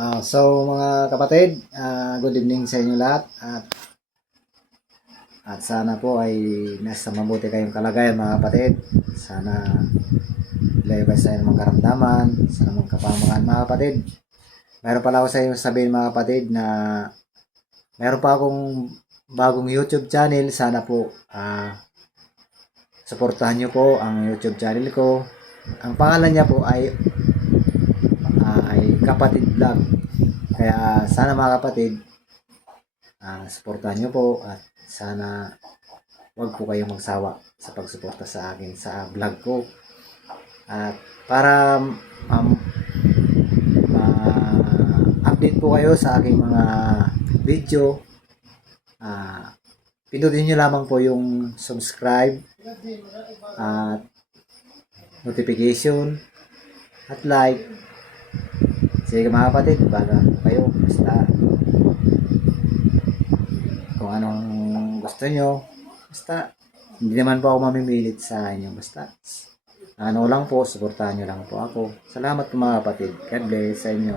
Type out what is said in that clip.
So mga kapatid, good evening sa inyo lahat at sana po ay nasa mabuti kayong kalagayan mga kapatid. Sana layo kayo sa inyong karamdaman, sa mga kapamakan mga kapatid. Meron pala ako sa inyo sabihin mga kapatid na meron pa akong bagong YouTube channel. Sana po suportahan nyo po ang YouTube channel ko. Ang pangalan niya po ay Kapatid Vlog. Kaya sana mga kapatid, suportahan nyo po at sana wag po kayong magsawa sa pagsuporta sa akin sa vlog ko. At para update po kayo sa aking mga video, pindutin nyo lamang po yung subscribe at notification at like. Sige mga kapatid, baga po kayo. Basta kung anong gusto nyo, basta hindi naman po ako mamimilit sa inyo. Basta ano lang po, suportahan nyo lang po ako. Salamat po mga kapatid. God bless sa inyo.